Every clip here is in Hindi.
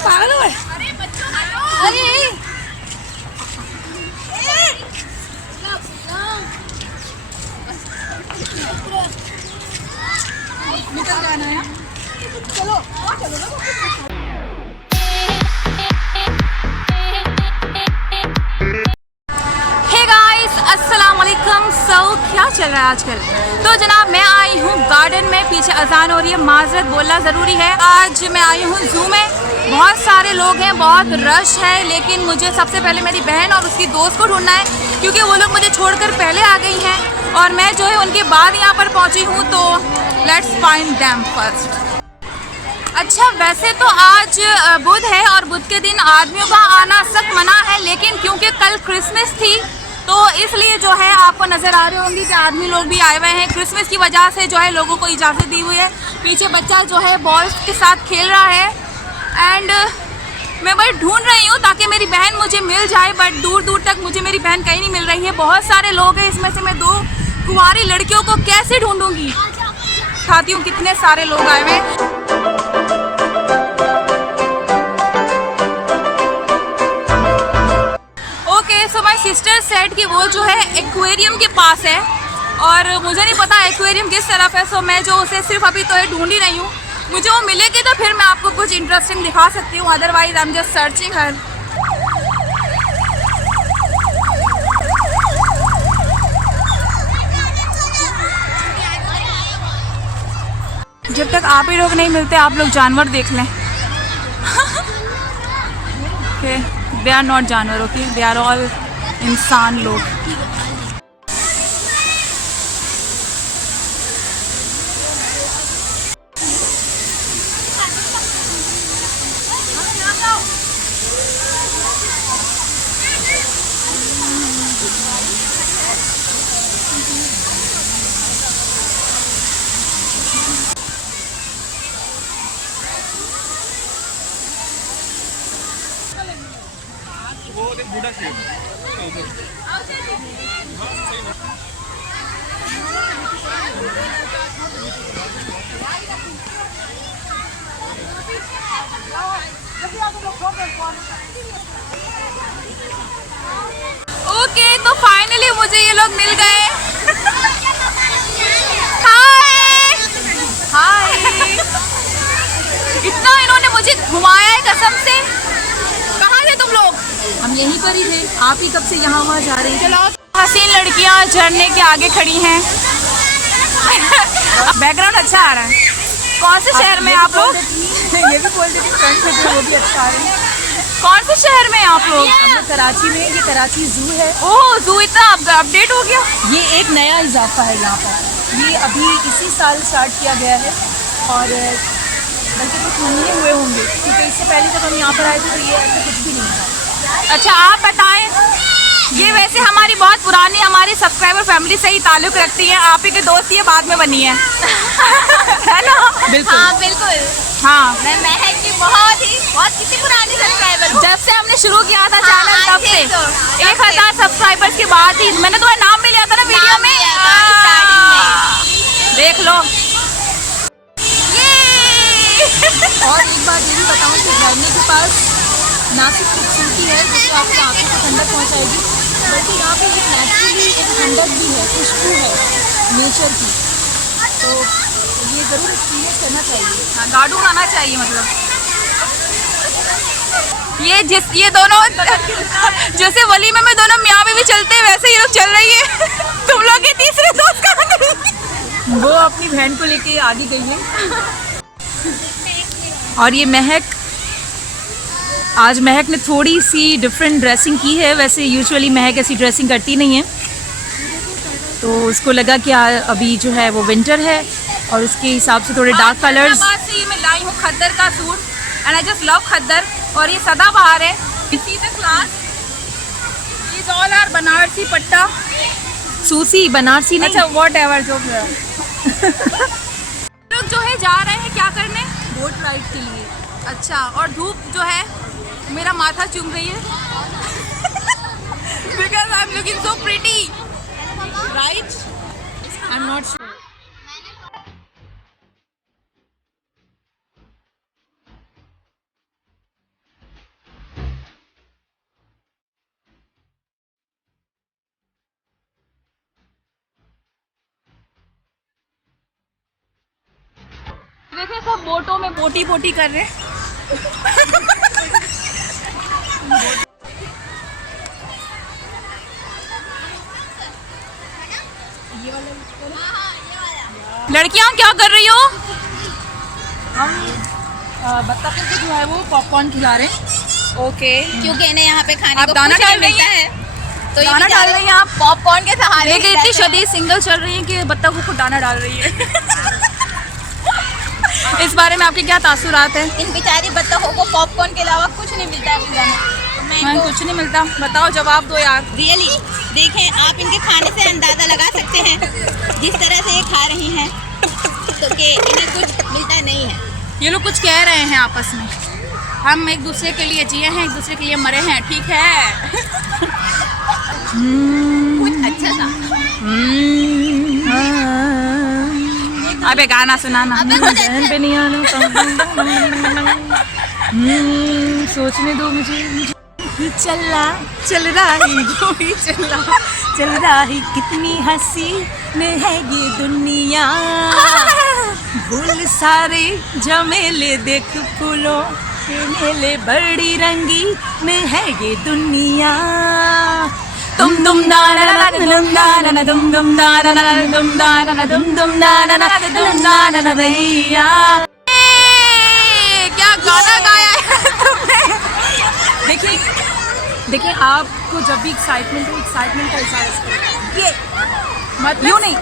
पागल हो गए। अरे निकल जाना है। चलो चलो ना। अस्सलाम वालेकुम। क्या चल रहा है आजकल? तो जनाब मैं आई हूँ गार्डन में, पीछे अजान हो रही है, माजरत बोलना ज़रूरी है। आज मैं आई हूँ ज़ू में, बहुत सारे लोग हैं, बहुत रश है, लेकिन मुझे सबसे पहले मेरी बहन और उसकी दोस्त को ढूंढना है, क्योंकि वो लोग मुझे छोड़कर पहले आ गई हैं और मैं जो है उनके बाद यहाँ पर पहुँची हूँ। तो लेट्स फाइंड देम फर्स्ट। अच्छा, वैसे तो आज बुध है और बुध के दिन आदमियों का आना सख्त मना है, लेकिन क्योंकि कल क्रिसमस थी तो इसलिए जो है आपको नज़र आ रहे होंगे कि आदमी लोग भी आए हुए हैं। क्रिसमस की वजह से जो है लोगों को इजाज़त दी हुई है। पीछे बच्चा जो है बॉल्स के साथ खेल रहा है एंड मैं बस ढूंढ रही हूँ ताकि मेरी बहन मुझे मिल जाए, बट दूर दूर तक मुझे मेरी बहन कहीं नहीं मिल रही है। बहुत सारे लोग हैं, इसमें से मैं 2 कुंवारी लड़कियों को कैसे ढूंढूंगी। खाती हूँ कितने सारे लोग आए हुए हैं। सो माई सिस्टर सेड कि वो जो है एक्वेरियम के पास है और मुझे नहीं पता एक्वेरियम किस तरफ है। सो मैं जो उसे सिर्फ अभी तो ढूंढ ही रही हूँ। मुझे वो मिलेगी तो फिर मैं आपको कुछ इंटरेस्टिंग दिखा सकती हूँ, otherwise I am just searching her. जब तक आप ही लोग नहीं मिलते आप लोग जानवर देख लें। दे आर नॉट जानवर, ओके, दे आर ऑल इंसान लोग। ओके, तो फाइनली मुझे ये लोग मिल गए। हाय हाय। इतना इन्होंने मुझे घुमाया है कसम से। कहाँ थे तुम लोग? हम यहीं पर ही थे। आप ही कब से यहाँ वहाँ जा रही हैं? हसीन लड़कियाँ झरने के आगे खड़ी हैं। बैकग्राउंड अच्छा आ रहा है। कौन से शहर में आप लोग? ये भी बोल देती फ्रेंड से, वो भी अच्छा आ रही है। कौन से शहर में आप लोग? हम लोग कराची में। ये कराची ज़ू है। ओह, ज़ू इतना अपडेट हो गया। ये एक नया इजाफा है यहाँ पर। ये अभी इसी साल स्टार्ट किया गया है और बल्कि कुछ महीने हुए होंगे, क्योंकि इससे पहले जब हम यहाँ पर आए थे तो ये ऐसा कुछ भी नहीं था। अच्छा, आप बताएं। ये वैसे हमारी बहुत पुरानी हमारी सब्सक्राइबर फैमिली से ही ताल्लुक़ रखती है। आप ही के दोस्त ये बाद में बनी है। है ना? बिल्कुल। हाँ बिल्कुल। हाँ, मैं महक की बहुत कितनी पुरानी सब्सक्राइबर हूँ। जब से हमने शुरू किया था हाँ, चैनल तब से 1000 सब्सक्राइबर्स के बाद ही मैंने तुम्हारा नाम भी लिया था ना वीडियो में। देख लो। और एक बात ये भी बताऊँ कि झरने के पास ना सिर्फ खूबसूरती है जो कि आपकी आंखों को ठंडक पहुँचाएगी, बल्कि यहाँ पे एक नेचुरली एक ठंडक भी है, खुशबू है नेचर की। तो ये ज़रूर एक्सपीरियंस करना चाहिए। हाँ, गार्डून आना चाहिए मतलब। ये दोनों जैसे वलीमे में दोनों मियाँ बीवी चलते हैं वैसे ये लोग चल रही है। तुम लोग के तीसरे दोस्त कहाँ गए? वो अपनी बहन को लेके आगे गई है। और ये महक, आज महक ने थोड़ी सी डिफरेंट ड्रेसिंग की है। वैसे यूजुअली महक ऐसी ड्रेसिंग करती नहीं है, तो उसको लगा कि अभी जो है वो विंटर है और उसके हिसाब से थोड़े डार्क कलर्स। से मैं लाई हूँ खद्दर का suit and I just love khaddar, और ये सदाबहार है। सी द क्लास, ये ऑल आर बनारसी पट्टा, सूसी बनारसी नहीं। अच्छा वॉट एवर जो भी है। लोग जो है जा रहे हैं क्या करने? बोट राइड के लिए। अच्छा, और धूप जो है मेरा माथा चूम रही है। Because I am looking so pretty, right? I am not sure. बोटों में बोटी बोटी कर रहे हैं। लड़कियां क्या कर रही हो? हम बत्तखों को जो है वो पॉपकॉर्न खिला रहे हैं। ओके, क्योंकि इन्हें यहाँ पे खाने आप को दाना कुछ नहीं डाल रही मिलता हैं? है, तो ये दाना बेचारे डाल रही हैं आप? पॉपकॉर्न के सहारे लेकिन ही इतनी रहते हैं। शदीद सिंगल चल रही है कि बत्तखों को दाना डाल रही है। इस बारे में आपके क्या तासुरात हैं? इन बेचारी बत्तखों को पॉपकॉर्न के अलावा कुछ नहीं मिलता है पिज़्ज़ा में। मैं कुछ नहीं मिलता, बताओ जवाब दो यार। रियली देखें, आप इनके खाने से अंदाज़ा लगा सकते हैं जिस तरह से ये खा रही हैं, तो कि इन्हें कुछ मिलता नहीं है। ये लोग कुछ कह रहे हैं आपस में, हम एक दूसरे के लिए जिए हैं, एक दूसरे के लिए मरे हैं, ठीक है। कुछ अच्छा था। अबे गाना सुनाना। अबे कुछ अच्छा पे नहीं आना। सोचने दो मुझे। चल रहा है जो भी चल रहा है, कितनी हंसी में है ये दुनिया। फूल सारे झमेले देख फूलों के मेले, बड़ी रंगी में है ये दुनिया। तुम ना ना ना तुम ना ना ना तुम ना ना ना तुम ना ना ना तुम ना ना ना तुम ना ना ना भैया। क्या गाना गाया है तुमने? देखिए आपको जब भी एक्साइटमेंट हो, एक्साइटमेंट का इशारा करो। ये मतलब यूं नहीं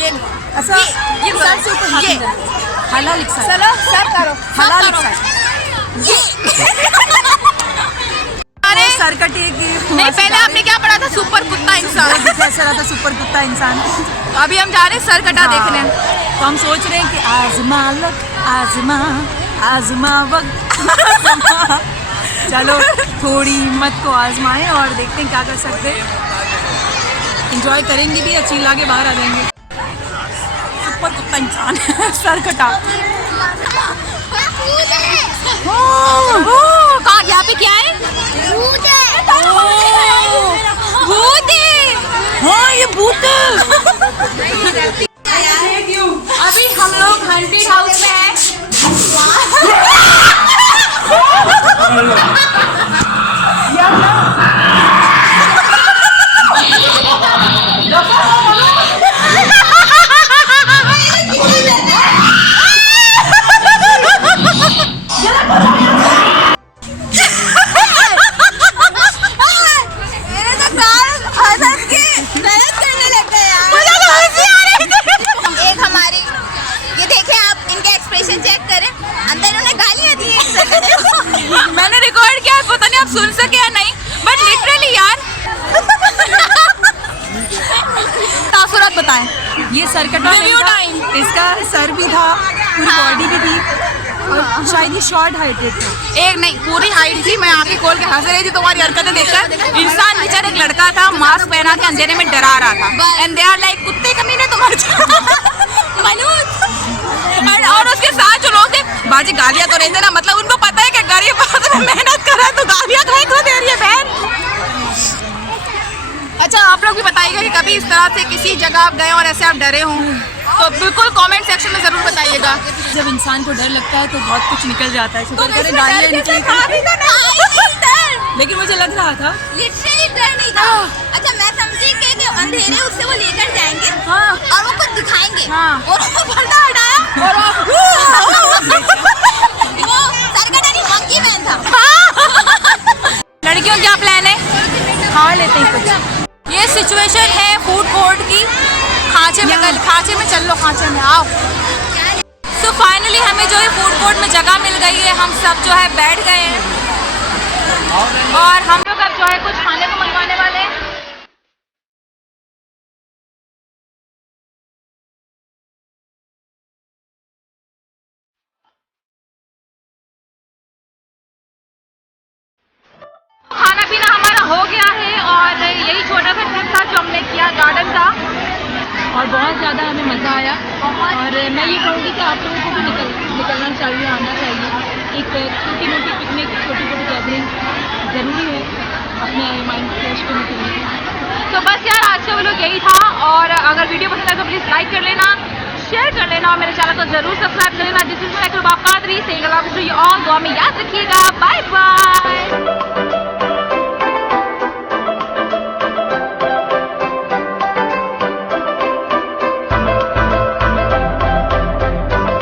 ये नहीं। ऐसा ये सर से ऊपर हाथ ये। नहीं हलाल एक्साइटमेंट। चलो सर करो, हलाल करो। अरे सर का टेक नहीं, पहले आपने क्या पढ़ा था? सुपर कुत्ता इंसान। कैसा रहा था सुपर कुत्ता इंसान। अभी हम जा रहे हैं सर कटा देखने। तो हम सोच रहे हैं कि आजमा वक्त चलो थोड़ी हिम्मत को आजमाएं और देखते हैं क्या कर सकते हैं। इंजॉय करेंगे भी, चिल्ला के बाहर आ जाएंगे। सुपर कुत्ता इंसान सर कटा। कहाँ, यहाँ पे क्या है? भूत है। हाँ ये भूत है। अभी हम लोग हॉन्टेड हाउस में हैं। मैंने रिकॉर्ड किया है, पता नहीं आप सुन सके या नहीं, बट लिटरली यार। तासुरात बताएं। ये सर कटा नहीं Review था, time। इसका सर भी था, पूरी बॉडी भी थी और शायद ये शॉर्ट हाइटेड था। एक नहीं, पूरी हाइट थी। मैं आंखें खोल के हंस रही थी तुम्हारी हरकतें देखकर। इंसान बेचारा एक लड़का था, मास्क पहना के अंधेरे में डरा रहा था। एंड दे आर लाइक कुत्ते कमीने तुम्हारे। और उसके साथ जो लोग थे, बाजी गालियां तो नहीं देना, मतलब उनको पता है कि गरीब मेहनत कर रहा है तो गालियां कहीं क्यों दे रही है बहन। अच्छा, आप लोग भी बताइएगा कि कभी इस तरह से किसी जगह आप गए और ऐसे आप डरे हों, तो बिल्कुल कमेंट सेक्शन में जरूर बताइएगा। जब इंसान को डर लगता है तो बहुत कुछ निकल जाता है। शुक्र करें गालियाँ निकली थी, लेकिन मुझे लग रहा था लिटरली डर नहीं था। अच्छा, मैं समझी कि अंधेरे उससे वो लेकर जाएंगे हाँ। और वो कुछ दिखाएंगे हाँ। और वो पर्दा हटाया और वो सरकटानी मंकी मैन था। लड़कियों क्या प्लान है? खा लेते हैं कुछ। ये सिचुएशन है फूड कोर्ट की। खांचे में चल लो, खांचे में आओ। सो फाइनली हमें जो है फूड कोर्ट में जगह मिल गई है, हम सब जो है बैठ गए हैं और हम लोग अब जो है कुछ खाने को मंगवाने वाले हैं। खाना पीना हमारा हो गया है और यही छोटा सा ट्रिप था जो हमने किया गार्डन का, और बहुत ज़्यादा हमें मज़ा आया। और मैं ये कहूँगी कि आप लोगों को भी निकलना चाहिए, आना चाहिए। एक छोटी मोटी पिकनिक, छोटी मोटी गैदरिंग ज़रूरी है अपने माइंड फ्रेश करने के लिए। तो बस यार आज का व्लॉग यही था, और अगर वीडियो पसंद आए तो प्लीज़ लाइक कर लेना, शेयर कर लेना और मेरे चैनल को जरूर सब्सक्राइब कर लेना। This is my saying I love you all, दुआ में याद रखिएगा, बाय बाय।